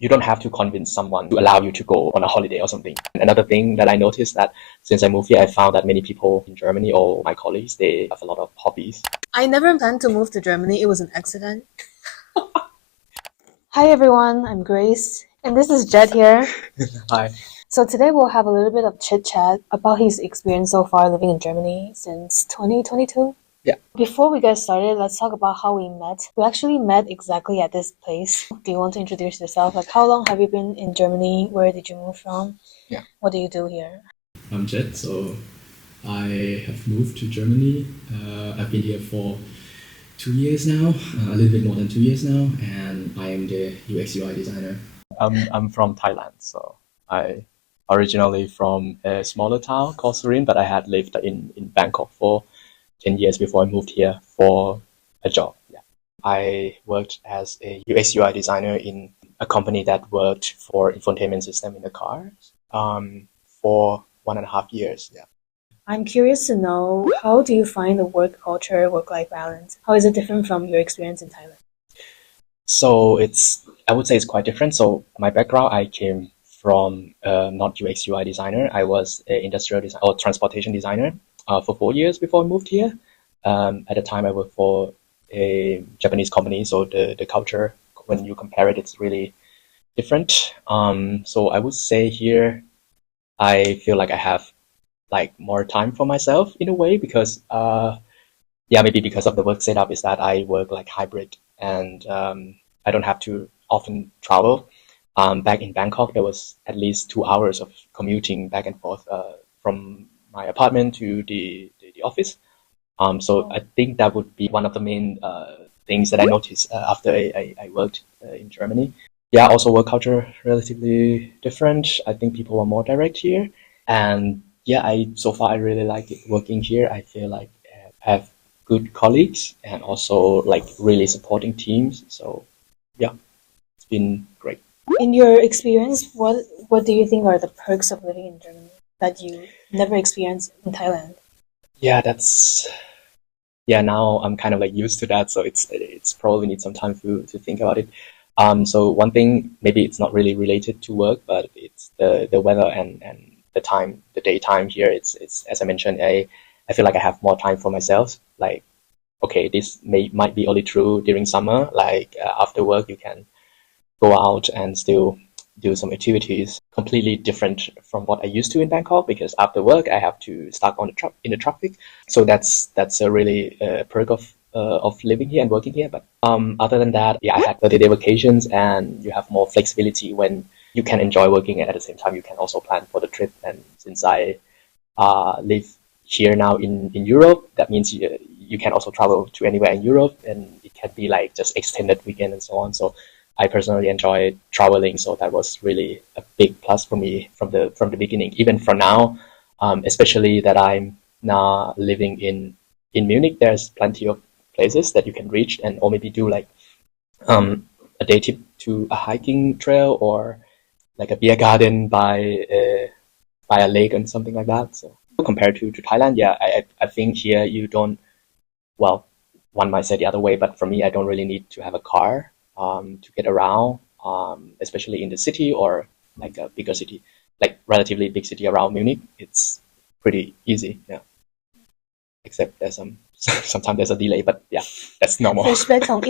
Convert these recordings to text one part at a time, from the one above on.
you don't have to convince someone to allow you to go on a holiday or something. And another thing that I noticed that since I moved here, I found that many people in Germany or my colleagues, they have a lot of hobbies. I never planned to move to Germany. It was an accident. Hi everyone, I'm Grace, and this is Jett here. Hi. So today we'll have a little bit of chit-chat about his experience so far living in Germany since 2022. Yeah. Before we get started, let's talk about how we met. We actually met exactly at this place. Do you want to introduce yourself? Like, how long have you been in Germany? Where did you move from? Yeah. What do you do here? I'm Jett, so I have moved to Germany. I've been here for 2 years now, a little bit more than 2 years now, and I am the UX UI designer. I'm from Thailand, so I originally from a smaller town called Surin, but I had lived in Bangkok for 10 years before I moved here for a job. Yeah. I worked as a UX UI designer in a company that worked for infotainment system in the cars for 1.5 years. Yeah. I'm curious to know, how do you find the work culture, work-life balance? How is it different from your experience in Thailand? So I would say it's quite different. So my background, I came from not UX UI designer. I was an industrial design or transportation designer for 4 years before I moved here. At the time, I worked for a Japanese company, so the culture, when you compare it, it's really different. So I would say here, I feel like I have like more time for myself in a way because maybe because of the work setup is that I work like hybrid and I don't have to often travel. Back in Bangkok, there was at least 2 hours of commuting back and forth from my apartment to the office. So I think that would be one of the main things that I noticed after I worked in Germany. Yeah, also work culture relatively different. I think people are more direct here, and yeah, so far I really like it working here. I feel like I have good colleagues and also like really supporting teams. So yeah, it's been great. In your experience, what do you think are the perks of living in Germany that you never experienced in Thailand? Yeah, now I'm kind of like used to that, so it's probably need some time to think about it. So one thing, maybe it's not really related to work, but it's the weather and the time, the daytime here. It's as I mentioned, I feel like I have more time for myself. Like, okay, this might be only true during summer. Like after work, you can go out and still do some activities completely different from what I used to in Bangkok, because after work I have to stuck on in the traffic. So that's a really perk of living here and working here. But other than that, yeah, I had 30-day vacations and you have more flexibility when you can enjoy working and at the same time you can also plan for the trip. And since I live here now in Europe, that means you can also travel to anywhere in Europe, and it can be like just extended weekend and so on. So I personally enjoy traveling, so that was really a big plus for me from the beginning. Even for now, especially that I'm now living in Munich, there's plenty of places that you can reach and or maybe do like a day trip to a hiking trail or like a beer garden by a lake and something like that. So compared to Thailand, yeah, I think here you don't. Well, one might say the other way, but for me, I don't really need to have a car to get around, especially in the city or like a bigger city, like relatively big city around Munich. It's pretty easy, yeah. Except there's sometimes there's a delay, but yeah, that's normal. Verspätung,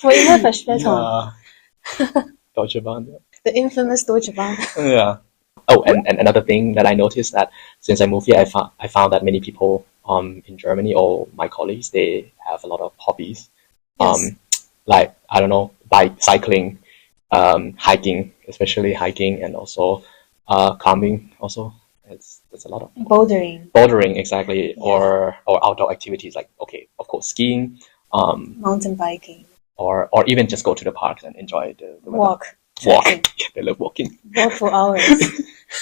vor immer Verspätung. Yeah. Deutsche Bahn. Yeah. The infamous Deutsche Bahn. Yeah. Oh, and another thing that I noticed that since I moved here, I found that many people in Germany or my colleagues, they have a lot of hobbies. Yes. Like, I don't know, bike, cycling, hiking, especially hiking, and also climbing also. It's a lot of Bouldering, exactly, yeah. or outdoor activities like, okay, of course, skiing, mountain biking, or even just go to the parks and enjoy the weather. Walk. They love walking. Walk for hours.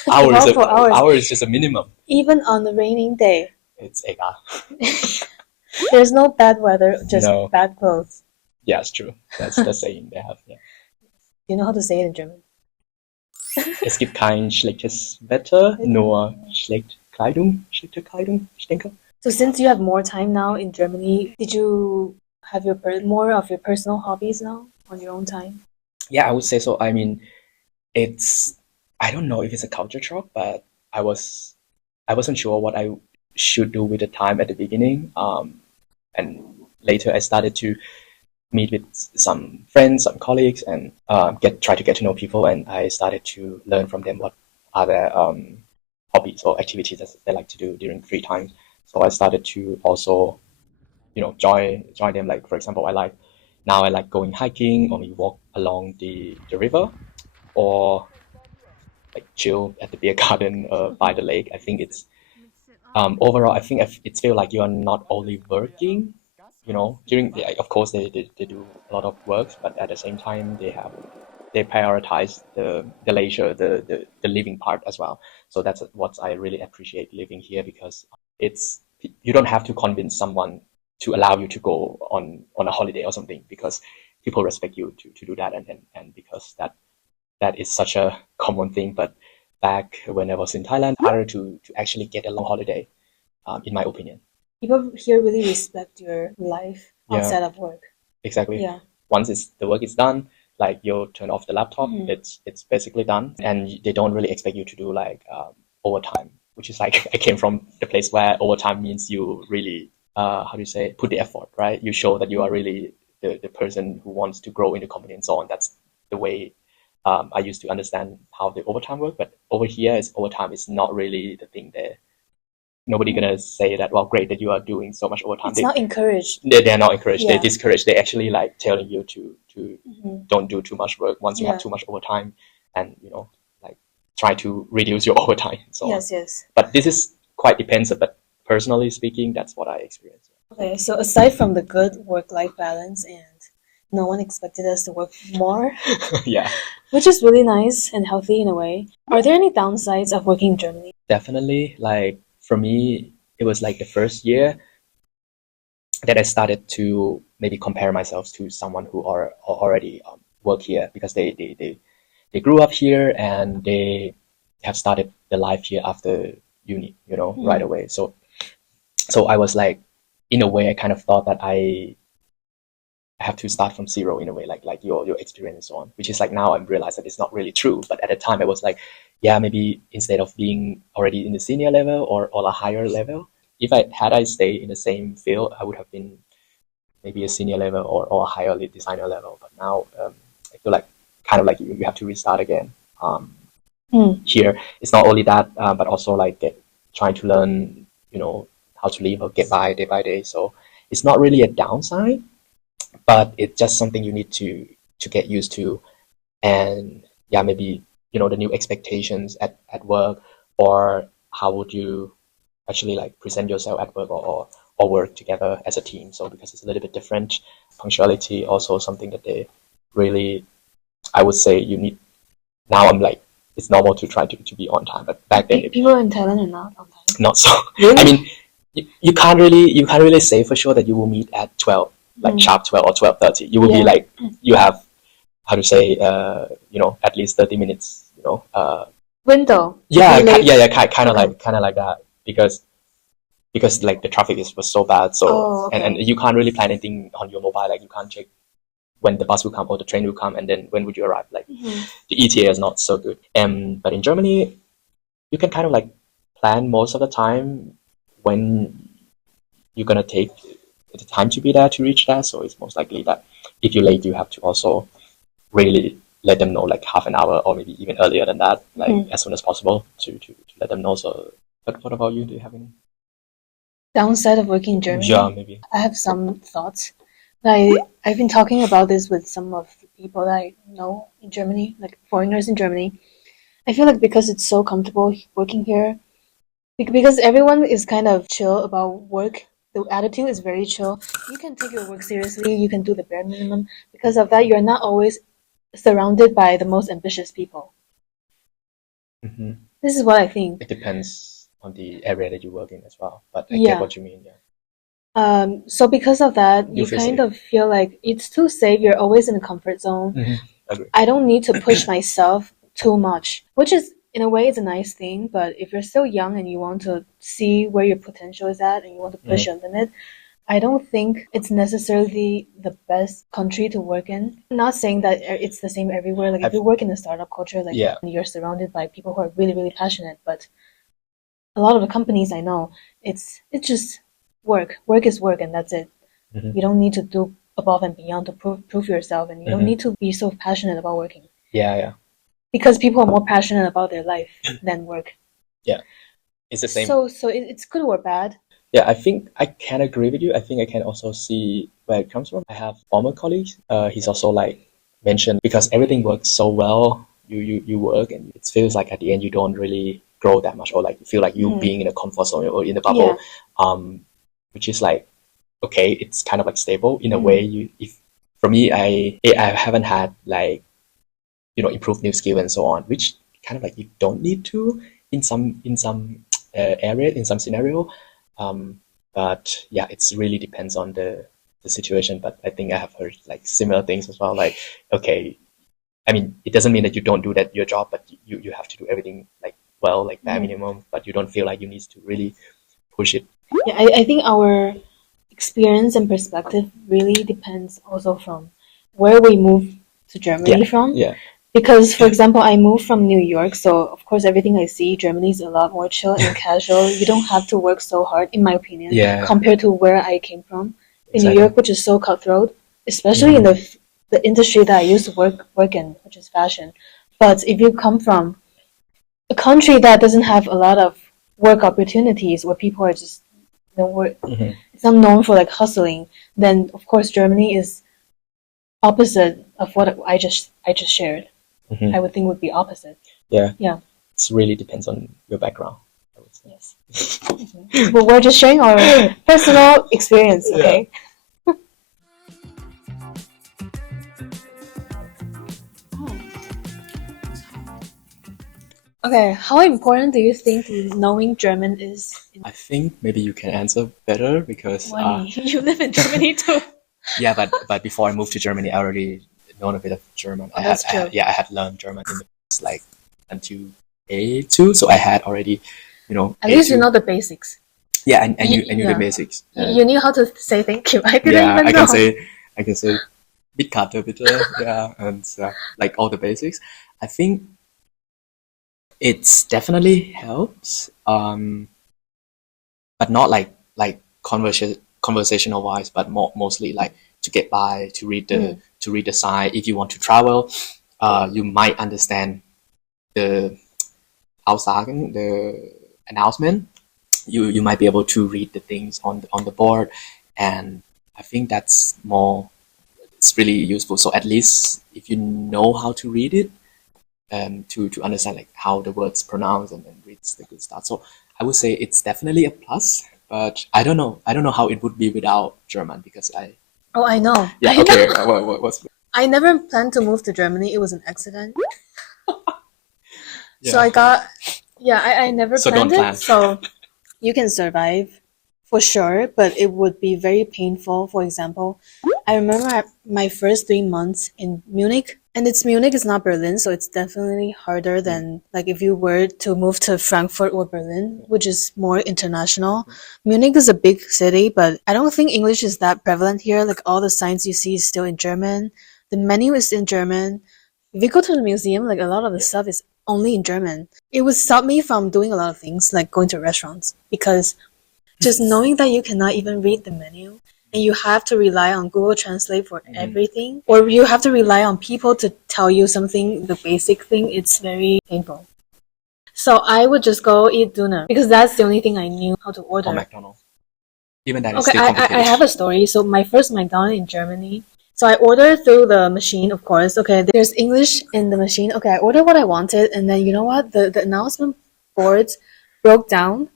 Hours. Walk for hours. Hours is just a minimum. Even on a raining day. It's egal. There's no bad weather, just No. bad clothes. Yeah, it's true. That's the saying they have. Yeah. You know how to say it in German? Es gibt kein schlechtes Wetter, nur schlechte Kleidung, ich denke. So since you have more time now in Germany, did you have more of your personal hobbies now on your own time? Yeah, I would say so. I mean, it's I don't know if it's a culture shock, but I wasn't sure what I should do with the time at the beginning. And later I started to meet with some friends, some colleagues, and try to get to know people. And I started to learn from them what are their hobbies or activities that they like to do during free time. So I started to also, join them. Like for example, I like going hiking, or we walk along the river, or like chill at the beer garden by the lake. I think it's overall. I think it's feel like you are not only working. During of course they do a lot of work, but at the same time they prioritize the leisure, the living part as well. So that's what I really appreciate living here, because it's you don't have to convince someone to allow you to go on a holiday or something, because people respect you to do that, and because that is such a common thing. But back when I was in Thailand, harder to actually get a long holiday, in my opinion. People here really respect your life Yeah. outside of work. Exactly. Yeah. Once the work is done, like you turn off the laptop, it's basically done, and they don't really expect you to do like overtime, which is like I came from the place where overtime means you really how do you say, put the effort, right? You show that you are really the person who wants to grow in the company and so on. That's the way I used to understand how the overtime work. But over here, overtime is not really the thing there. Nobody gonna say that, well, great that you are doing so much overtime. It's not encouraged. They're not encouraged. Yeah. They discourage. They actually like telling you to don't do too much work once you have Yeah. too much overtime, and like try to reduce your overtime and so on. Yes. But this is quite depends. But personally speaking, that's what I experienced. Okay, so aside from the good work-life balance and no one expected us to work more, Yeah, which is really nice and healthy in a way, are there any downsides of working in Germany? definitely. Like for me, it was like the first year that I started to maybe compare myself to someone who are already work here, because they grew up here and they have started the life here after uni, right away. So I was like, in a way, I kind of thought that I have to start from zero in a way, like your experience and so on, which is like now I realize that it's not really true. But at the time I was like, yeah, maybe instead of being already in the senior level or a higher level, if I stayed in the same field, I would have been maybe a senior level or a higher lead designer level. But now I feel like kind of like you have to restart again. Here it's not only that, but also like trying to learn, how to live or get by day by day. So it's not really a downside, but it's just something you need to get used to. And yeah, maybe the new expectations at work, or how would you actually like present yourself at work, or work together as a team. So because it's a little bit different, punctuality also something that they really, I would say, you need. Now I'm like, it's normal to try to be on time, but back then People in Thailand are not on time. not so. Really? I mean, you can't really say for sure that you will meet at 12, like sharp 12 or 12:30. You will be like, you have, how to say, at least 30 minutes, Window. Yeah, Be late. kind of like that, because like the traffic was so bad. So okay. and you can't really plan anything on your mobile. Like you can't check when the bus will come or the train will come, and then when would you arrive. Like the ETA is not so good. But in Germany, you can kind of like plan most of the time when you're gonna take the time to be there to reach there. So it's most likely that if you're late, you have to also really let them know like half an hour or maybe even earlier than that, like as soon as possible to let them know. So, but what about you? Do you have any Downside of working in Germany? Yeah, maybe. I have some thoughts. I've been talking about this with some of the people that I know in Germany, like foreigners in Germany. I feel like because it's so comfortable working here, because everyone is kind of chill about work, the attitude is very chill. You can take your work seriously, you can do the bare minimum. Because of that, you're not always surrounded by the most ambitious people. This is what I think. It depends on the area that you work in as well, but I Yeah. get what you mean. Yeah. So because of that, You you feel kind safe. of feel like it's too safe. You're always in a comfort zone. Agree. I don't need to push myself too much, which is in a way it's a nice thing. But if you're still young and you want to see where your potential is at and you want to push your limit, I don't think it's necessarily the best country to work in. I'm not saying that it's the same everywhere. Like if you work in a startup culture, like you're surrounded by people who are really, really passionate. But a lot of the companies I know, it's just work. Work is work, and that's it. You don't need to do above and beyond to prove yourself, and you don't need to be so passionate about working. Yeah. Because people are more passionate about their life than work. Yeah, it's the same. So it's good or bad. Yeah, I think I can agree with you. I think I can also see where it comes from. I have former colleagues. He's also like mentioned because everything works so well. You work and it feels like at the end you don't really grow that much, or like you feel like you being in a comfort zone or in a bubble. Which is like okay, it's kind of like stable in a way. If for me, I haven't had like improve new skill and so on, which kind of like you don't need to in some area, in some scenario. But yeah, it's really depends on the situation. But I think I have heard like similar things as well. Like, okay, I mean, it doesn't mean that you don't do that your job, but you have to do everything like well, like bare minimum. But you don't feel like you need to really push it. Yeah, I think our experience and perspective really depends also from where we move to Germany from. Yeah. Because, for example, I moved from New York, so of course everything I see, Germany is a lot more chill and casual. You don't have to work so hard, in my opinion, compared to where I came from in New York, which is so cutthroat, especially in the industry that I used to work in, which is fashion. But if you come from a country that doesn't have a lot of work opportunities, where people are just it's not known for like hustling, then of course Germany is opposite of what I just shared. I would think would be opposite. Yeah. It really depends on your background, I would say. Yes. But we're just sharing our personal experience, okay? Okay, how important do you think knowing German is? I think maybe you can answer better because Why? You live in Germany too. Yeah, but before I moved to Germany, I already known a bit of German. I had learned German in the past, like until A2, so I had already, At least you know the basics. Yeah, I knew the basics. You knew how to say thank you. I didn't even know. I can say bitte, bitte, and like all the basics. I think it's definitely helps, but not like conversational wise, but mostly like to get by, to read the sign. If you want to travel, you might understand the Aussagen, the announcement. You might be able to read the things on the board, and I think that's more. It's really useful. So at least if you know how to read it, to understand like how the words pronounce and reads the good stuff. So I would say it's definitely a plus. But I don't know how it would be without German because I. Oh, I know. Yeah. Okay. What's? I never planned to move to Germany. It was an accident. So I got. Yeah, I never planned it. So you can survive for sure, but it would be very painful. For example, I remember my first 3 months in Munich. And Munich is not Berlin, so it's definitely harder than like if you were to move to Frankfurt or Berlin, which is more international. Munich is a big city, but I don't think English is that prevalent here. Like all the signs you see is still in German. The menu is in German. If you go to the museum, like a lot of the stuff is only in German. It would stop me from doing a lot of things, like going to restaurants, because just knowing that you cannot even read the menu, and you have to rely on Google Translate for everything, or you have to rely on people to tell you something, the basic thing, it's very painful. So I would just go eat Döner, because that's the only thing I knew how to order. Or McDonald's. Even that is okay, still complicated. I have a story. So my first McDonald's in Germany, so I ordered through the machine, of course. Okay, there's English in the machine. Okay, I ordered what I wanted, and then you know what? The announcement boards broke down.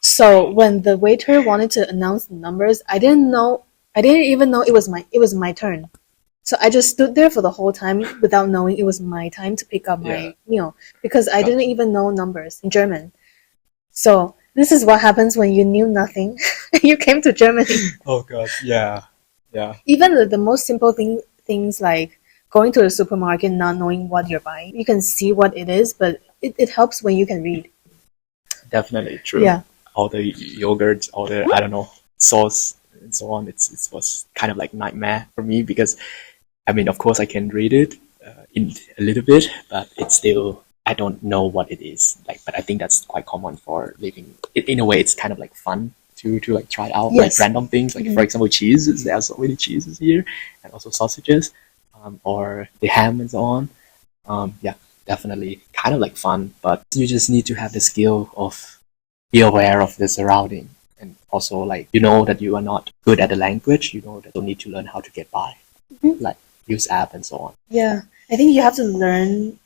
So when the waiter wanted to announce the numbers, I didn't even know it was my turn. So I just stood there for the whole time without knowing it was my time to pick up my meal, because I didn't even know numbers in German. So this is what happens when you knew nothing and you came to Germany. Oh god, yeah. Even the most simple things like going to a supermarket, not knowing what you're buying. You can see what it is, but it helps when you can read. Definitely true. Yeah. All the yogurts, all the, I don't know, sauce, and so on. It was kind of like nightmare for me because, I mean, of course I can read it in a little bit, but it's still, I don't know what it is like. But I think that's quite common for living. In a way, it's kind of like fun to like try out like Yes. random things. Like for example, cheeses. There are so many cheeses here, and also sausages, or the ham and so on. Yeah, definitely kind of like fun, but you just need to have the skill of be aware of the surrounding, and also like you know that you are not good at the language. You know that you need to learn how to get by, like use app and so on. Yeah, I think you have to learn.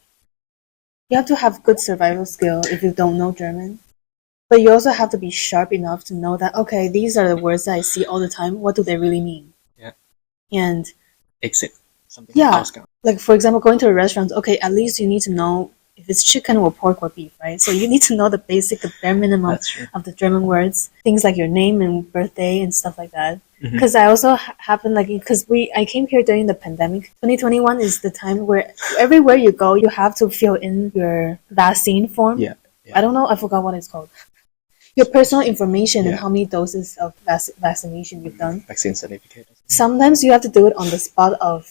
You have to have good survival skill if you don't know German. But you also have to be sharp enough to know that, okay, these are the words that I see all the time. What do they really mean? Yeah. And Exit something yeah, else. like for example, going to a restaurant, okay, at least you need to know if it's chicken or pork or beef, right? So you need to know the bare minimum That's true. of the German words, things like your name and birthday and stuff like that. Because I also happened like because I came here during the pandemic. 2021 is the time where everywhere you go, you have to fill in your vaccine form. Yeah. I don't know, I forgot what it's called. Your personal information and Yeah. how many doses of vaccination you've done. Vaccine certificate. Sometimes you have to do it on the spot of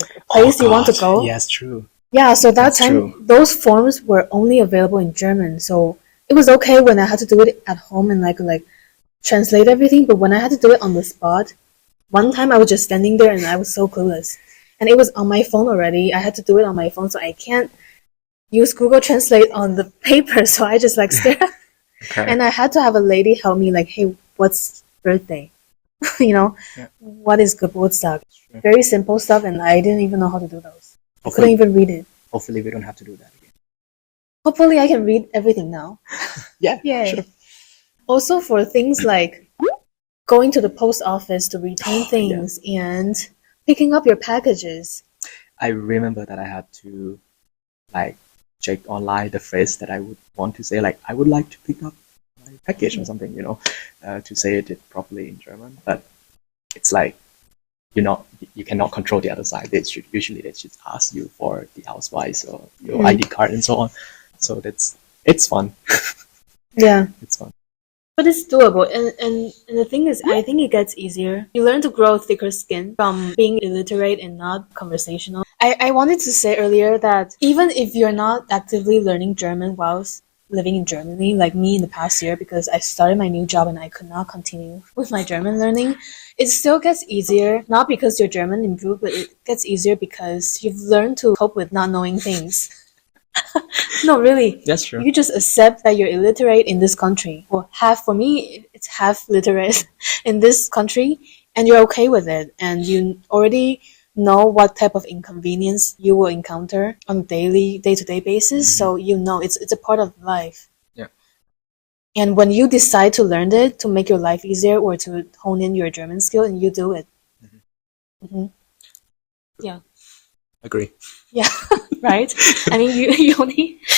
like, a place you want to go. Yes, true. Yeah, so that That's time true. those forms were only available in German. So it was okay when I had to do it at home and like translate everything, but when I had to do it on the spot, one time I was just standing there and I was so clueless. And it was on my phone already. I had to do it on my phone, so I can't use Google Translate on the paper, so I just like stare. Okay. And I had to have a lady help me like, hey, what's birthday? You know, what is Geburtstag? Sure. Very simple stuff, and I didn't even know how to do those. I couldn't Hopefully, even read it. hopefully we don't have to do that again. Hopefully I can read everything now. Yeah. Yay. Sure. Also for things like going to the post office to return things and picking up your packages. I remember that I had to like check online the phrase that I would want to say, like I would like to pick up my package or something, you know, to say it properly in German. But it's like you cannot control the other side. Usually they just ask you for the Ausweis or your ID card and so on. So it's fun. Yeah. It's fun. But it's doable. And the thing is, I think it gets easier. You learn to grow thicker skin from being illiterate and not conversational. I wanted to say earlier that even if you're not actively learning German whilst living in Germany, like me in the past year, because I started my new job and I could not continue with my German learning, it still gets easier, not because your German improved, but it gets easier because you've learned to cope with not knowing things. No, really. That's true. You just accept that you're illiterate in this country. Or for me, it's half literate in this country, and you're okay with it. And you already know what type of inconvenience you will encounter on a day-to-day basis. So you know it's a part of life. Yeah. And when you decide to learn it to make your life easier or to hone in your German skill, and you do it. Yeah. Agree. Yeah, right? I mean,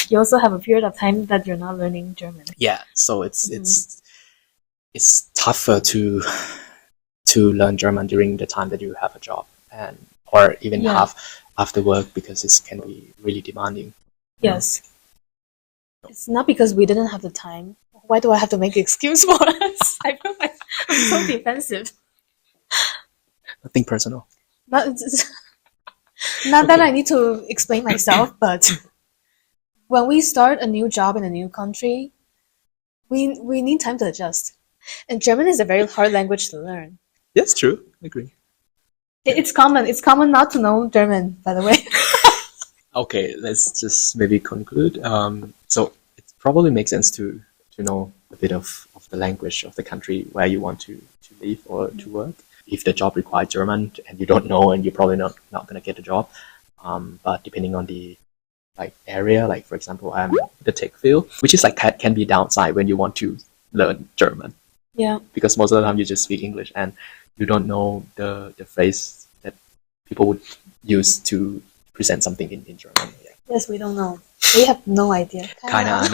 you also have a period of time that you're not learning German. Yeah, so it's tougher to learn German during the time that you have a job or even have after work because it can be really demanding. Yes. It's not because we didn't have the time. Why do I have to make an excuse for us? I feel like I'm so defensive. Nothing personal. Not that I need to explain myself, but when we start a new job in a new country, we need time to adjust. And German is a very hard language to learn. Yes, true. I agree. It's common. It's common not to know German, by the way. Okay, let's just maybe conclude. So it probably makes sense to know a bit of the language of the country where you want to live or to work. If the job requires German and you don't know, and you're probably not going to get a job. But depending on the area, like for example, I'm in the tech field, which is can be downside when you want to learn German. Yeah. Because most of the time you just speak English and you don't know the phrase that people would use to present something in German. Yeah. Yes, we don't know. We have no idea. Kinda.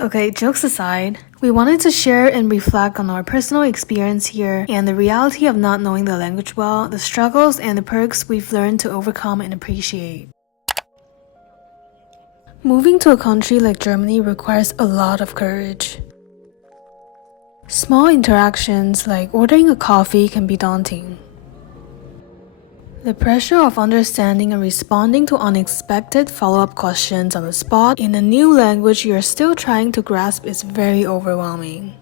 Okay, jokes aside, we wanted to share and reflect on our personal experience here and the reality of not knowing the language well, the struggles and the perks we've learned to overcome and appreciate. Moving to a country like Germany requires a lot of courage. Small interactions like ordering a coffee can be daunting. The pressure of understanding and responding to unexpected follow-up questions on the spot in a new language you're still trying to grasp is very overwhelming.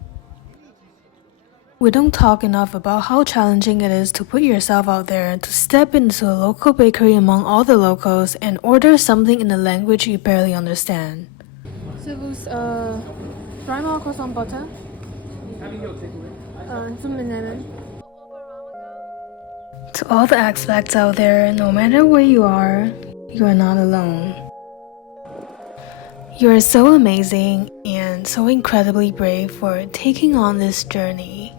We don't talk enough about how challenging it is to put yourself out there, to step into a local bakery among all the locals and order something in a language you barely understand. So was dry croissant butter. To all the expats out there, no matter where you are not alone. You are so amazing and so incredibly brave for taking on this journey.